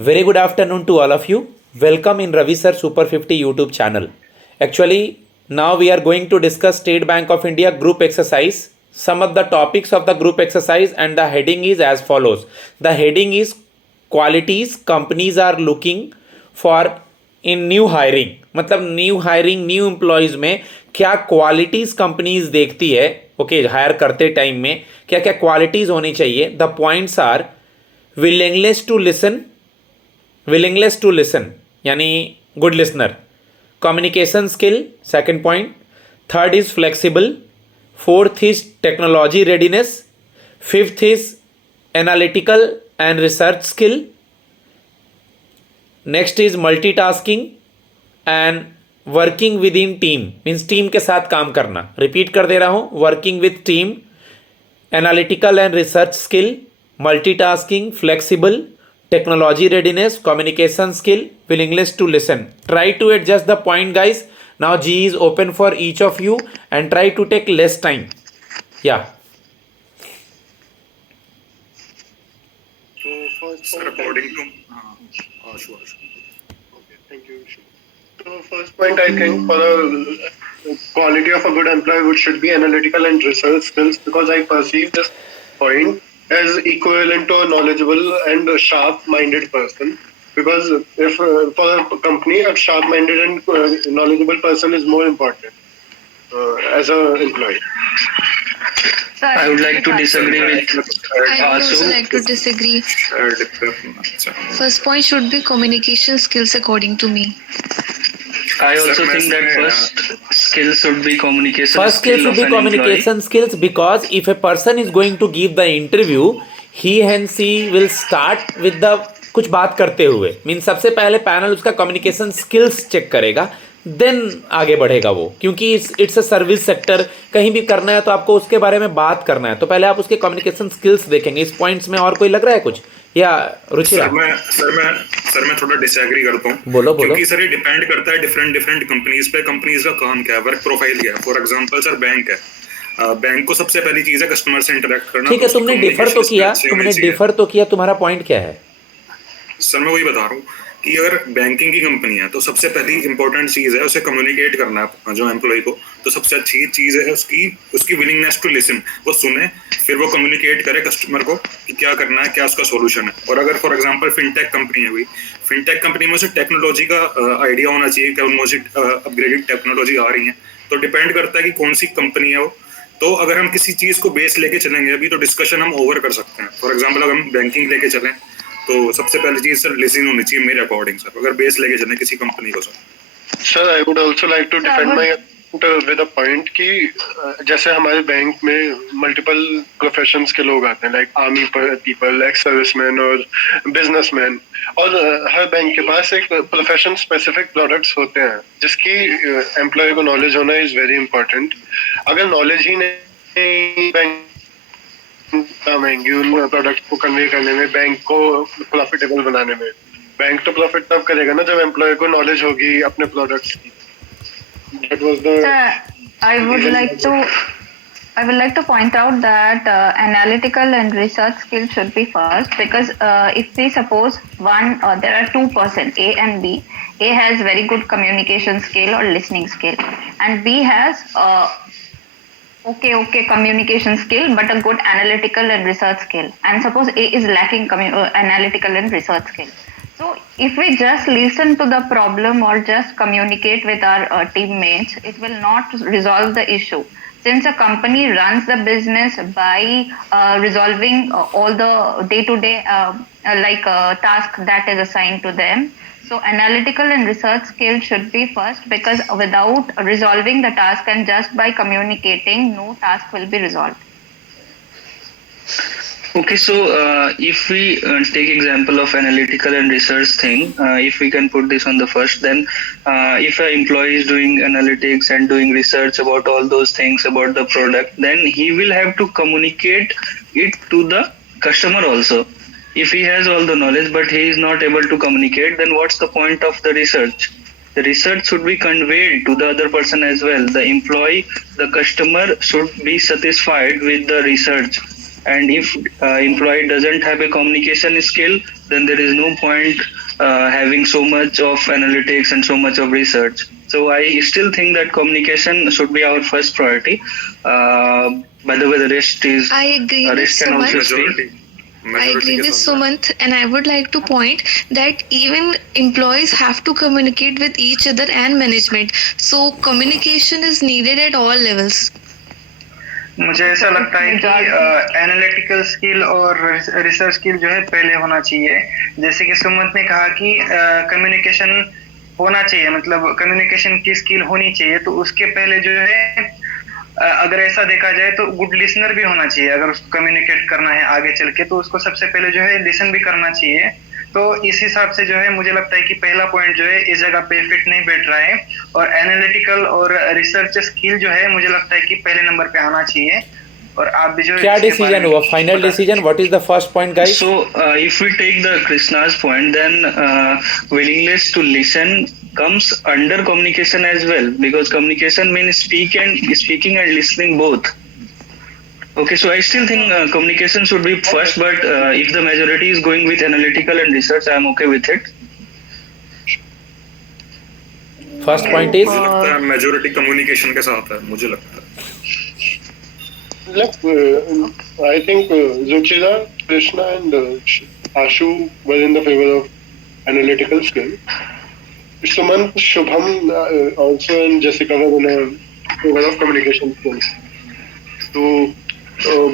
Very good afternoon to all of you. Welcome in Ravi Sir Super 50 YouTube channel. Actually, now we are going to discuss State Bank of India group exercise. Some of the topics of the group exercise and the heading is as follows. The heading is qualities companies are looking for in new hiring. मतलब new hiring new employees में क्या qualities companies देखती है okay higher करते time में क्या क्या qualities होनी चाहिए. The points are willingness to listen यानी good listener, communication skill second point, third is flexible, fourth is technology readiness, fifth is analytical and research skill, next is multitasking and working within team means team के साथ काम करना. Repeat कर दे रहा हूँ, working with team, analytical and research skill, multitasking, flexible, technology readiness, communication skill, willingness to listen. Try to adjust the point, guys. Now G is open for each of you and try to take less time. Yeah. So first point, according to sure. Okay, thank you. So first point, I think for the quality of a good employee should be analytical and research skills, because I perceive this point as equivalent to a knowledgeable and sharp-minded person. Because if for a company, a sharp-minded and knowledgeable person is more important as an employee. I would like to disagree with I would also like to disagree. First point should be communication skills according to me. I also think that first skill should be communication. First skill should be communication skills, because if a person is going to give the interview, he and she will start with the कुछ बात करते हुए mean सबसे पहले panel उसका communication skills check करेगा, then आगे बढ़ेगा वो, क्योंकि इट्स अ सर्विस सेक्टर. कहीं भी करना है तो आपको उसके बारे में बात करना है, तो पहले आप उसके कम्युनिकेशन स्किल्स देखेंगे. इस पॉइंट्स में और कोई लग रहा है कुछ या रुचिरा? सर मैं थोड़ा डिसएग्री करता हूँ. बोलो. क्योंकि सर ये डिपेंड करता है डिफरेंट कंपनीज पे. कंपनीज का काम क्या है, वर्क प्रोफाइल क्या है. फॉर एग्जांपल सर बैंक है, बैंक को सबसे पहली चीज है कस्टमर से इंटरेक्ट करना. ठीक है, तुमने डिफर तो किया, तुम्हारा पॉइंट क्या है? सर मैं वही बता रहा हूँ कि अगर बैंकिंग की कंपनी है तो सबसे पहली इंपॉर्टेंट चीज है उसे कम्युनिकेट करना है जो एम्प्लॉय को. तो सबसे अच्छी चीज है उसकी विलिंगनेस टू लिसन. वो सुने, फिर वो कम्युनिकेट करे कस्टमर को कि क्या करना है, क्या उसका सॉल्यूशन है. और अगर फॉर एग्जांपल फिनटेक कंपनी है हुई, फिनटेक कंपनी में उसे टेक्नोलॉजी का आइडिया होना चाहिए कि उनमें अपग्रेडेड टेक्नोलॉजी आ रही है. तो डिपेंड करता है कि कौन सी कंपनी है वो. तो अगर हम किसी चीज को बेस लेके चलेंगे अभी, तो डिस्कशन हम ओवर कर सकते हैं. फॉर एग्जाम्पल अगर हम बैंकिंग लेके चलें तो सबसे पहली चीज सर लिसनिंग होनी चाहिए मेरे अकॉर्डिंग सर, अगर बेस लेके चलें किसी कंपनी को. Sir I would also like to defend my with a point कि जैसे हमारे बैंक में मल्टीपल प्रोफेशंस के लोग आते हैं, like army people, ex serviceman और बिजनेसमैन, और हर बैंक के पास एक प्रोफेशन स्पेसिफिक प्रोडक्ट्स होते हैं जिसकी एम्प्लॉय को नॉलेज होना इज वेरी इंपॉर्टेंट. अगर नॉलेज ही नहीं बैंक महंगी उन प्रोडक्ट को कन्वे करने में, बैंक को प्रॉफिटेबल बनाने में, बैंक तो प्रॉफिट तब करेगा ना जब एम्प्लॉय को नॉलेज होगी अपने प्रोडक्ट्स की. That was the I would like to point out that analytical and research skills should be first, because if we suppose there are two persons, A and B. A has very good communication skill or listening skill, and B has okay communication skill but a good analytical and research skill. And suppose A is lacking analytical and research skill. So if we just listen to the problem or just communicate with our teammates, it will not resolve the issue. Since a company runs the business by resolving all the day-to-day task that is assigned to them, so analytical and research skills should be first, because without resolving the task and just by communicating, no task will be resolved. Okay, so if we take example of analytical and research thing, if we can put this on the first, then if an employee is doing analytics and doing research about all those things about the product, then he will have to communicate it to the customer also. If he has all the knowledge but he is not able to communicate, then what's the point of the research? The research should be conveyed to the other person as well. The employee, the customer should be satisfied with the research. and if employee doesn't have a communication skill, then there is no point having so much of analytics and so much of research. So I still think that communication should be our first priority. By the way, the rest is I agree with rest can also Sumant. stay. Majority I agree with Sumant, and I would like to point that even employees have to communicate with each other and management. So communication is needed at all levels. मुझे ऐसा लगता है कि analytical skill और research skill जो है पहले होना चाहिए। जैसे कि सुमंत ने कहा कि कम्युनिकेशन होना चाहिए, मतलब कम्युनिकेशन की स्किल होनी चाहिए, तो उसके पहले जो है अगर ऐसा देखा जाए तो गुड लिसनर भी होना चाहिए। अगर उसको कम्युनिकेट करना है आगे चल के, तो उसको सबसे पहले जो है लिसन भी करना चाहिए। तो इस हिसाब से जो है मुझे लगता है कि पहला पॉइंट जो है इस जगह पे फिट नहीं बैठ रहा है, और एनालिटिकल और रिसर्च स्किल जो है मुझे लगता है कि पहले नंबर पे आना चाहिए। और आप भी जो क्या डिसीजन हुआ, final decision? What is the first point guys? So if we take the Krishna's point, then willingness to listen comes under communication as well, because communication means speaking and listening both. Okay, so I still think communication should be first, but if the majority is going with analytical and research, I am okay with it. First point is, मुझे लगता है majority communication के साथ है, मुझे लगता है। Look, I think Zuchira, Krishna, and Ashu were in the favor of analytical skill. Sumant, Shubham, also, and Jessica were in a favor of communication skills. To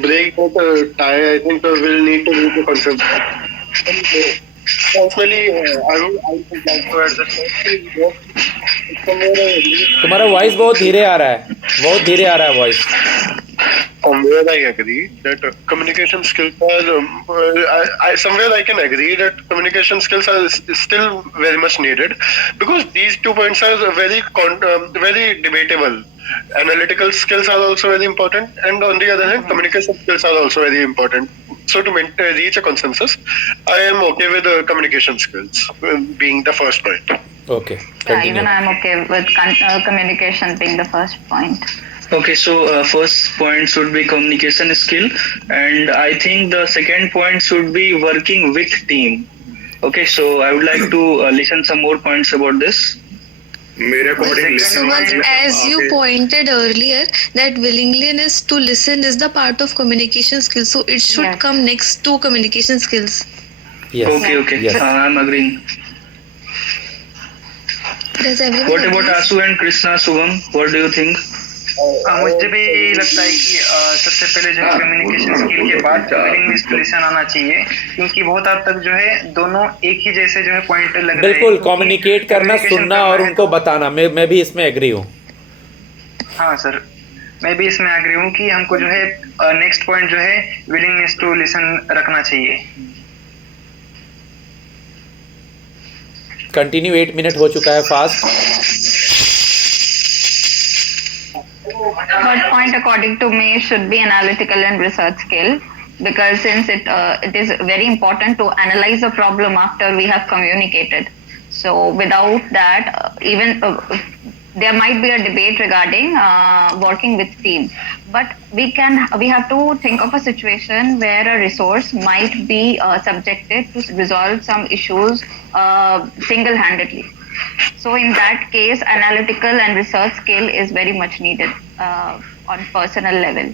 break that tie, I think we'll need to reach a consensus. Personally, I would like to add that तुम्हारा voice बहुत धीरे आ रहा है, बहुत धीरे आ रहा है voice. somewhere I agree that communication skills are. Somewhere I can agree that communication skills are still very much needed, because these 2 points are very debatable. Analytical skills are also very important, and on the other hand, communication skills are also very important. So to reach a consensus, I am okay with communication skills being the first point. Okay, Yeah, even I'm okay with communication being the first point. Okay, so first point should be communication skill, and I think the second point should be working with team. Okay, so I would like to listen some more points about this. मेरे according Sumant, as you pointed earlier, that willingness to listen is the part of communication skills, so it should Yes. come next to communication skills. yes, Okay, yes. I'm agreeing. Does everyone What about agree? Asu and Krishna, Shubham? What do you think? मुझे भी लगता है कि सबसे पहले जो है communication skill के बाद विलिंगनेस टू लिसन आना चाहिए, क्योंकि बहुत हद तक जो है दोनों एक ही जैसे जो है पॉइंट लग रहे हैं। बिल्कुल, कम्युनिकेट करना, सुनना और उनको बताना, मैं भी इसमें एग्री हूँ। हाँ सर, मैं भी इसमें एग्री हूँ कि हमको जो है नेक्स्ट पॉइंट जो है विलिंगनेस टू लिसन रखना चाहिए। कंटिन्यू, 8 मिनट हो चुका है fast. Third point, according to me, should be analytical and research skill, because since it is very important to analyze a problem after we have communicated. So without that, even there might be a debate regarding working with team, but we have to think of a situation where a resource might be subjected to resolve some issues single-handedly. So in that case, analytical and research skill is very much needed on personal level.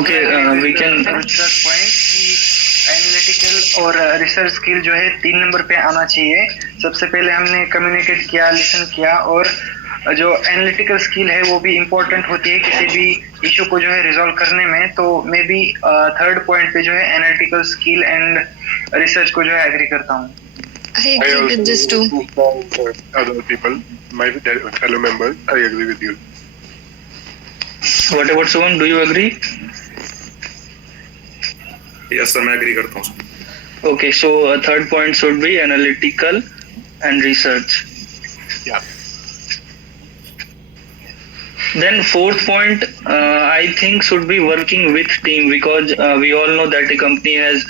Okay, we can. Ruchiraj point कि analytical और research skill जो है 3 number पे आना चाहिए। सबसे पहले हमने कम्युनिकेट किया, लिसन किया, और जो एनालिटिकल स्किल है वो भी इम्पोर्टेंट होती है किसी भी इशू को जो है रिजॉल्व करने में। तो मैं भी थर्ड पॉइंट पे जो है एनालिटिकल स्किल एंड रिसर्च को जो है एग्री करता हूँ। I agree with this too. Other people, my fellow members, I agree with you. What about Shubham? Do you agree? Yes sir, मैं एग्री करता हूँ। Okay, so third point should be analytical and research. Yeah. Then fourth point, I think should be working with team, because we all know that a company has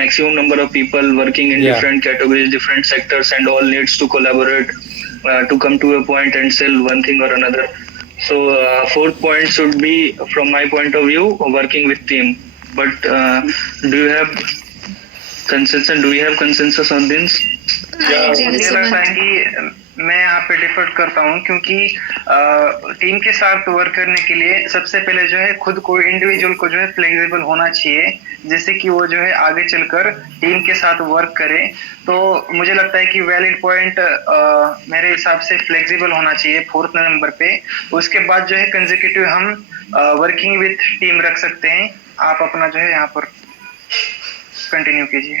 maximum number of people working in different categories, different sectors, and all needs to collaborate to come to a point and sell one thing or another. So fourth point should be, from my point of view, working with team. But do you have consensus? Do we have consensus on this? I agree with मुझे लगता है Sumant. कि मैं यहाँ पे differ करता हूँ क्योंकि टीम के साथ वर्क करने के लिए सबसे पहले जो है खुद को इंडिविजुअल को जो है फ्लेक्सिबल होना चाहिए, जिससे कि वो जो है आगे चलकर टीम के साथ वर्क करे। तो मुझे लगता है कि वैलिड पॉइंट मेरे हिसाब से फ्लेक्सिबल होना चाहिए फोर्थ नंबर पे। उसके बाद जो है कंसेक्यूटिव हम वर्किंग विथ टीम रख सकते हैं। आप अपना जो है यहाँ पर कंटिन्यू कीजिए।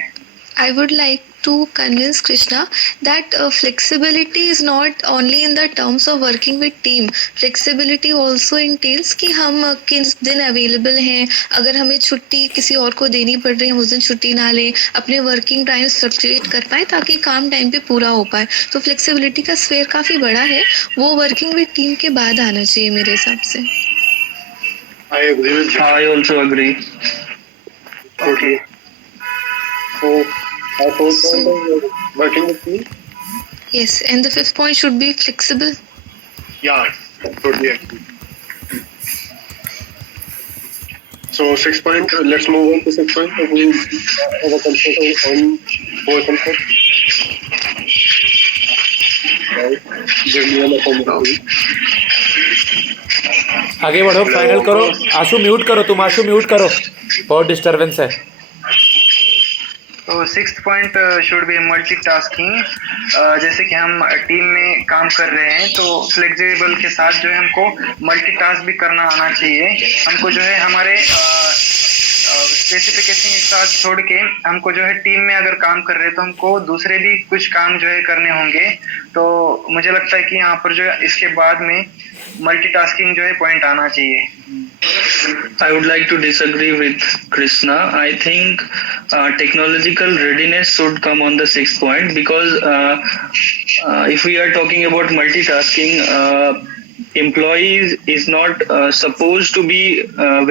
I would like to convince Krishna that flexibility is not only in the terms of working with team. Flexibility also entails कि हम किस दिन अवेलेबल हैं, अगर हमें छुट्टी किसी और को देनी पड़ रही है हम उस दिन छुट्टी ना लें, अपने वर्किंग टाइम फ्लक्चुएट कर पाए ताकि काम टाइम पे पूरा हो पाए। तो फ्लेक्सिबिलिटी का स्फेयर काफ़ी बड़ा है, वो वर्किंग विद टीम के बाद आना चाहिए मेरे हिसाब से। I agree with you. I also agree. Okay. So, our fourth point is working with me. Yes, and the fifth point should be flexible. Yeah, totally agree. So, sixth point, let's move on to sixth point. So, we have a consensus on four concepts. Right. Give me an opportunity. आगे बढ़ो, final करो। आशु mute करो, तुम आशु mute करो, बहुत disturbance है। तो sixth point should be multitasking. जैसे कि हम टीम में काम कर रहे हैं तो फ्लेक्सिबल के साथ जो है हमको मल्टीटास्क भी करना आना चाहिए। हमको जो है हमारे स्पेसिफिकेशन के साथ छोड़ के हमको जो है टीम में अगर काम कर रहे हैं तो हमको दूसरे भी कुछ काम जो है करने होंगे। तो मुझे लगता है कि यहाँ पर जो है इसके बाद में मल्टीटास्किंग जो है पॉइंट आना चाहिए। I would like to disagree with Krishna. I think technological readiness should come on the sixth point because if we are talking about multitasking, employees is not supposed to be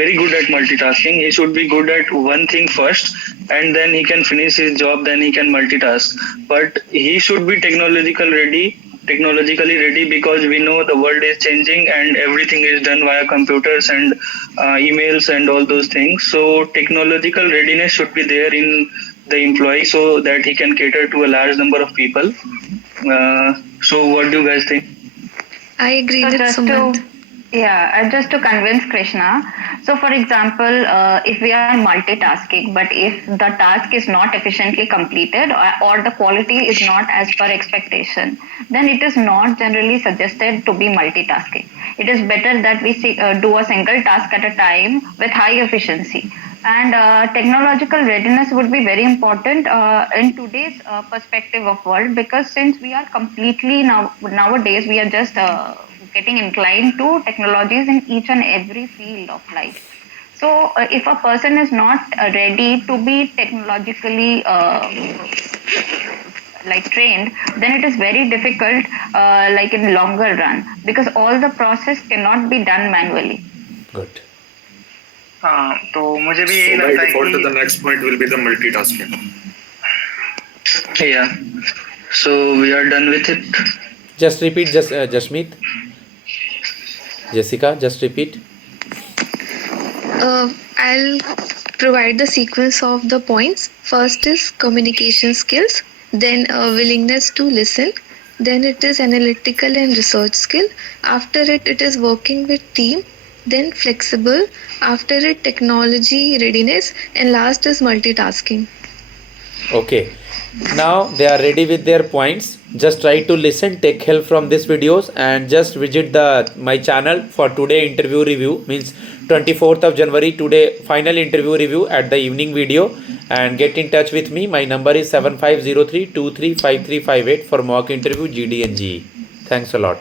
very good at multitasking. He should be good at one thing first and then he can finish his job, then he can multitask. But he should be technologically ready because we know the world is changing and everything is done via computers and emails and all those things. So technological readiness should be there in the employee so that he can cater to a large number of people. So what do you guys think? I agree So with just Sumant. just to convince Krishna. So for example, if we are multitasking, but if the task is not efficiently completed or the quality is not as per expectation, then it is not generally suggested to be multitasking. It is better that we do a single task at a time with high efficiency. And technological readiness would be very important in today's perspective of world, because since we are completely nowadays we are just getting inclined to technologies in each and every field of life. So if a person is not ready to be technologically like trained, then it is very difficult like in longer run, because all the process cannot be done manually. Good. हाँ, तो मुझे भी यही So by लगता है default, the कि next point will be the multitasking. Yeah. So we are done with it. Just repeat, Jasmeet, Jessica, just repeat. I'll provide the sequence of the points. First is communication skills, then willingness to listen, then it is analytical and research skill. After it, it is working with team, then flexible. After it, technology readiness, and last is multitasking. Okay, now they are ready with their points. Just try to listen, take help from these videos, and just visit my channel for today interview review, means 24th of January, today final interview review at the evening video, and get in touch with me. My number is 7503235358 for mock interview GD and GE. Thanks a lot.